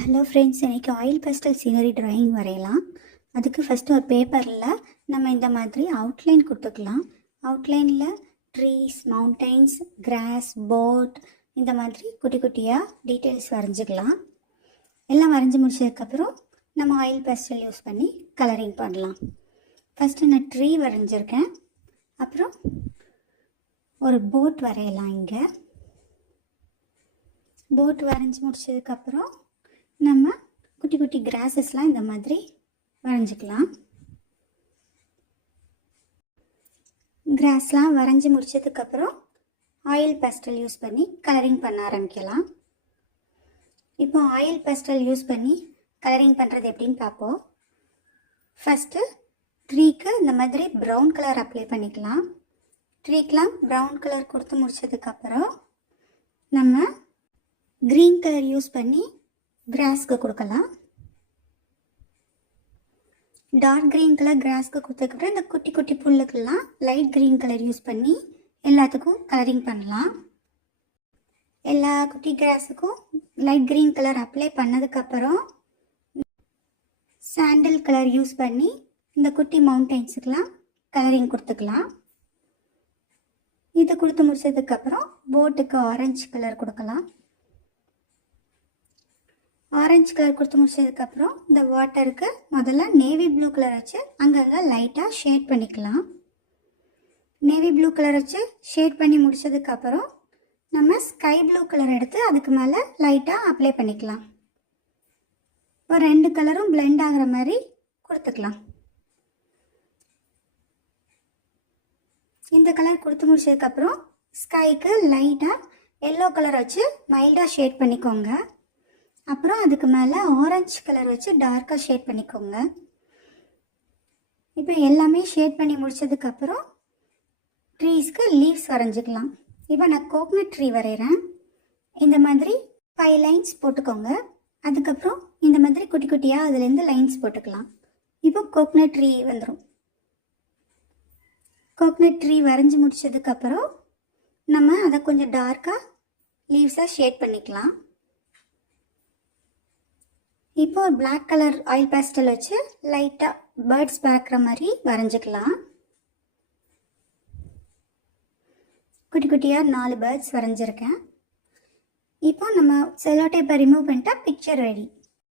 Hello friends, இன்றைக்கி oil pastel scenery drawing வரையலாம். அதுக்கு ஃபஸ்ட்டு ஒரு பேப்பரில் நம்ம இந்த மாதிரி அவுட்லைன் கொடுத்துக்கலாம். அவுட்லைனில் ட்ரீஸ், மவுண்டைன்ஸ், கிராஸ், போட் இந்த மாதிரி குட்டி குட்டியாக டீட்டெயில்ஸ் வரைஞ்சிக்கலாம். எல்லாம் வரைஞ்சி முடிச்சதுக்கப்புறம் நம்ம ஆயில் பேஸ்டல் யூஸ் பண்ணி கலரிங் பண்ணலாம். ஃபஸ்ட்டு நான் ட்ரீ வரைஞ்சிருக்கேன். அப்புறம் ஒரு போட் வரையலாம். இங்கே போட் வரைஞ்சி முடிச்சதுக்கப்புறம் நம்ம குட்டி குட்டி கிராஸஸ்லாம் இந்த மாதிரி வரைஞ்சிக்கலாம். கிராஸ்லாம் வரைஞ்சி முடிச்சதுக்கப்புறம் ஆயில் பேஸ்டல் யூஸ் பண்ணி கலரிங் பண்ண ஆரம்பிக்கலாம். இப்போ ஆயில் பேஸ்டல் யூஸ் பண்ணி கலரிங் பண்ணுறது எப்படின்னு பார்ப்போம். ஃபஸ்ட்டு ட்ரீக்கு இந்த மாதிரி ப்ரௌன் கலர் அப்ளை பண்ணிக்கலாம். ட்ரீக்கெலாம் ப்ரௌன் கலர் கொடுத்து முடிச்சதுக்கப்புறம் நம்ம க்ரீன் கலர் யூஸ் பண்ணி கிராஸ்க்கு கொடுக்கலாம். டார்க் க்ரீன் கலர் கிராஸ்க்கு கொடுத்ததுக்கப்புறம் இந்த குட்டி குட்டி புல்லுக்கெல்லாம் லைட் க்ரீன் கலர் யூஸ் பண்ணி எல்லாத்துக்கும் கலரிங் பண்ணலாம். எல்லா குட்டி கிராஸுக்கும் லைட் க்ரீன் கலர் அப்ளை பண்ணதுக்கப்புறம் சாண்டில் கலர் யூஸ் பண்ணி இந்த குட்டி மவுண்டைன்ஸுக்கெலாம் கலரிங் கொடுத்துக்கலாம். இது கொடுத்து முடிச்சதுக்கப்புறம் போட்டுக்கு ஆரஞ்சு கலர் கொடுக்கலாம். ஆரஞ்சு கலர் கொடுத்து முடிச்சதுக்கப்புறம் இந்த வாட்டருக்கு முதல்ல நேவி ப்ளூ கலர் வச்சு அங்கங்கே லைட்டாக ஷேட் பண்ணிக்கலாம். நேவி ப்ளூ கலர் வச்சு ஷேட் பண்ணி முடிச்சதுக்கப்புறம் நம்ம ஸ்கை ப்ளூ கலர் எடுத்து அதுக்கு மேலே லைட்டாக அப்ளை பண்ணிக்கலாம். இப்போ ரெண்டு கலரும் பிளெண்ட் ஆகிற மாதிரி கொடுத்துக்கலாம். இந்த கலர் கொடுத்து முடிச்சதுக்கப்புறம் ஸ்கைக்கு லைட்டாக எல்லோ கலர் வச்சு மைல்டாக ஷேட் பண்ணிக்கோங்க. அப்புறம் அதுக்கு மேலே ஆரஞ்சு கலர் வச்சு டார்க்காக ஷேட் பண்ணிக்கோங்க. இப்போ எல்லாமே ஷேட் பண்ணி முடிச்சதுக்கப்புறம் ட்ரீஸ்க்கு லீவ்ஸ் வரைஞ்சிக்கலாம். இப்போ நான் கோகனட் ட்ரீ வரைகிறேன். இந்த மாதிரி 5 லைன்ஸ் போட்டுக்கோங்க. அதுக்கப்புறம் இந்த மாதிரி குட்டி குட்டியாக அதுலேருந்து லைன்ஸ் போட்டுக்கலாம். இப்போ கோகனட் ட்ரீ வந்துடும். கோகனட் ட்ரீ வரைஞ்சி முடிச்சதுக்கப்புறம் நம்ம அதை கொஞ்சம் டார்க்காக லீவ்ஸாக ஷேட் பண்ணிக்கலாம். இப்போ ஒரு பிளாக் கலர் ஆயில் பேஸ்டல் வச்சு லைட்டாக பேர்ட்ஸ் பார்க்குற மாதிரி வரைஞ்சிக்கலாம். குட்டி குட்டியாக 4 பேர்ட்ஸ் வரைஞ்சிருக்கேன். இப்போ நம்ம செல்லோ டேப்பை ரிமூவ் பண்ணிட்டா பிக்சர் ரெடி.